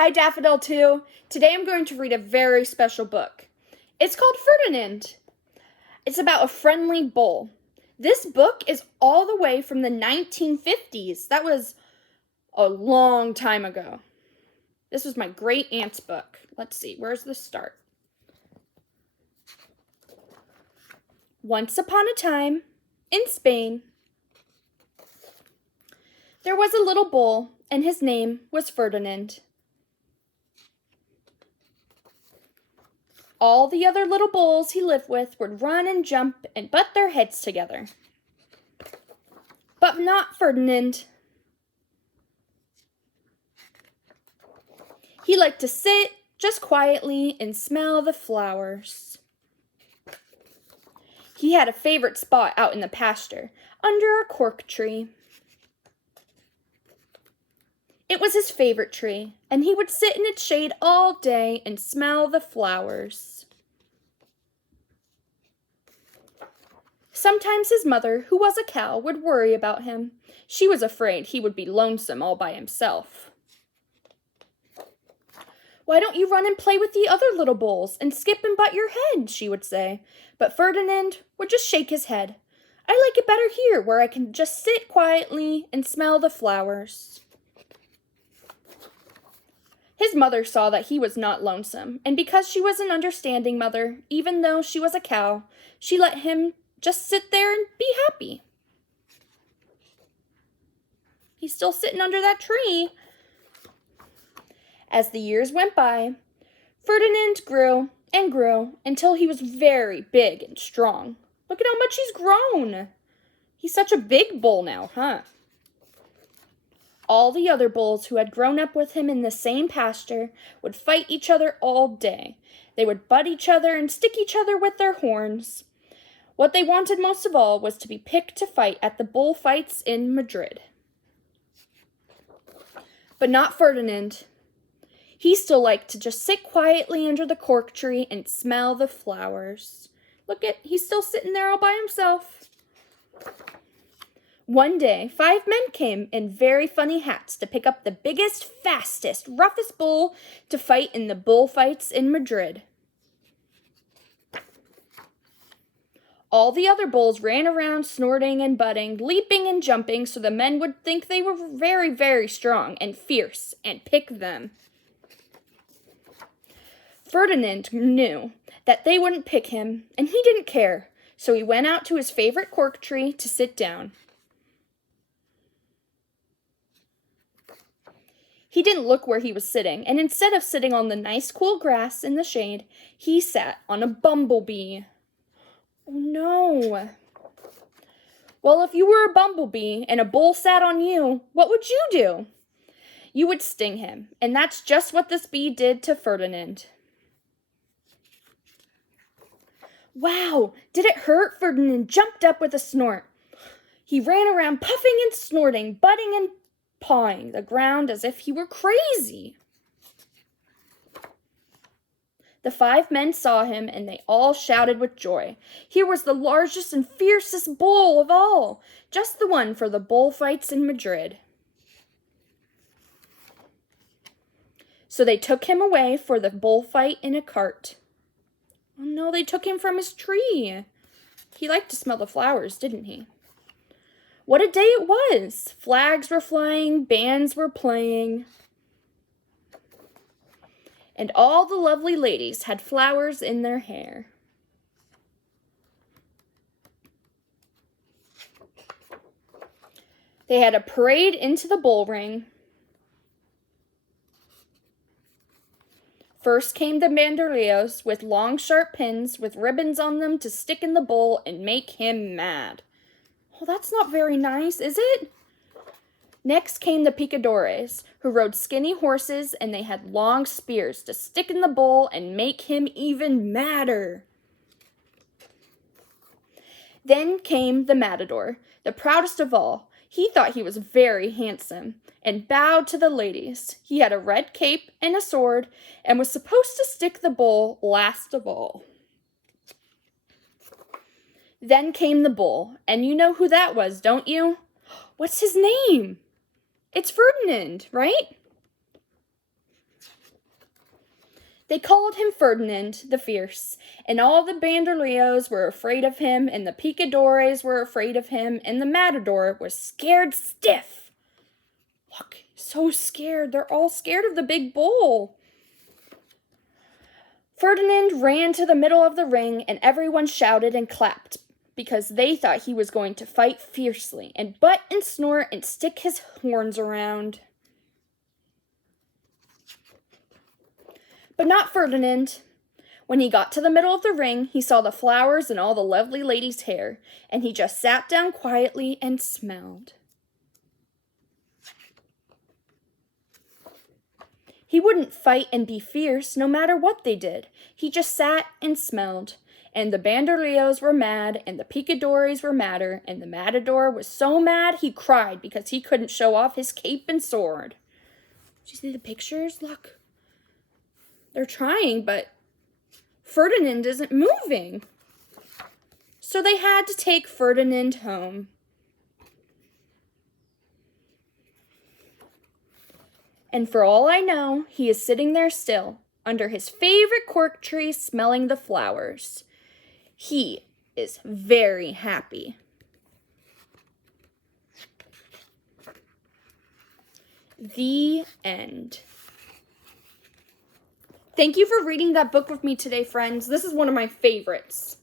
Hi, Daffodil 2. Today I'm going to read a very special book. It's called Ferdinand. It's about a friendly bull. This book is all the way from the 1950s. That was a long time ago. This was my great aunt's book. Let's see, where's the start? Once upon a time, in Spain, there was a little bull, and his name was Ferdinand. All the other little bulls he lived with would run and jump and butt their heads together. But not Ferdinand. He liked to sit just quietly and smell the flowers. He had a favorite spot out in the pasture, under a cork tree. It was his favorite tree, and he would sit in its shade all day and smell the flowers. Sometimes his mother, who was a cow, would worry about him. She was afraid he would be lonesome all by himself. "Why don't you run and play with the other little bulls and skip and butt your head?" she would say. But Ferdinand would just shake his head. "I like it better here, where I can just sit quietly and smell the flowers." His mother saw that he was not lonesome, and because she was an understanding mother, even though she was a cow, she let him just sit there and be happy. He's still sitting under that tree. As the years went by, Ferdinand grew and grew until he was very big and strong. Look at how much he's grown. He's such a big bull now, huh? All the other bulls who had grown up with him in the same pasture would fight each other all day. They would butt each other and stick each other with their horns. What they wanted most of all was to be picked to fight at the bullfights in Madrid. But not Ferdinand. He still liked to just sit quietly under the cork tree and smell the flowers. He's still sitting there all by himself. One day, 5 men came in very funny hats to pick up the biggest, fastest, roughest bull to fight in the bullfights in Madrid. All the other bulls ran around snorting and butting, leaping and jumping so the men would think they were very, very strong and fierce and pick them. Ferdinand knew that they wouldn't pick him, and he didn't care, so he went out to his favorite cork tree to sit down. He didn't look where he was sitting, and instead of sitting on the nice cool grass in the shade, he sat on a bumblebee. Oh no! Well, if you were a bumblebee and a bull sat on you, what would you do? You would sting him, and that's just what this bee did to Ferdinand. Wow! Did it hurt? Ferdinand jumped up with a snort. He ran around puffing and snorting, butting and pawing the ground as if he were crazy. The 5 men saw him, and they all shouted with joy. Here was the largest and fiercest bull of all, just the one for the bullfights in Madrid. So they took him away for the bullfight in a cart. Oh no, they took him from his tree. He liked to smell the flowers, didn't he? What a day it was! Flags were flying, bands were playing, and all the lovely ladies had flowers in their hair. They had a parade into the bull ring. First came the banderilleros with long, sharp pins with ribbons on them to stick in the bull and make him mad. Well, that's not very nice, is it? Next came the picadores, who rode skinny horses, and they had long spears to stick in the bull and make him even madder. Then came the matador, the proudest of all. He thought he was very handsome, and bowed to the ladies. He had a red cape and a sword, and was supposed to stick the bull last of all. Then came the bull, and you know who that was, don't you? What's his name? It's Ferdinand, right? They called him Ferdinand the Fierce, and all the bandoleros were afraid of him, and the picadores were afraid of him, and the matador was scared stiff. Look, so scared. They're all scared of the big bull. Ferdinand ran to the middle of the ring, and everyone shouted and clapped because they thought he was going to fight fiercely and butt and snort and stick his horns around. But not Ferdinand. When he got to the middle of the ring, he saw the flowers in all the lovely ladies' hair, and he just sat down quietly and smelled. He wouldn't fight and be fierce no matter what they did. He just sat and smelled. And the bandoleros were mad, and the picadores were madder, and the matador was so mad he cried because he couldn't show off his cape and sword. Did you see the pictures? Look. They're trying, but Ferdinand isn't moving. So they had to take Ferdinand home. And for all I know, he is sitting there still, under his favorite cork tree, smelling the flowers. He is very happy. The end. Thank you for reading that book with me today, friends. This is one of my favorites.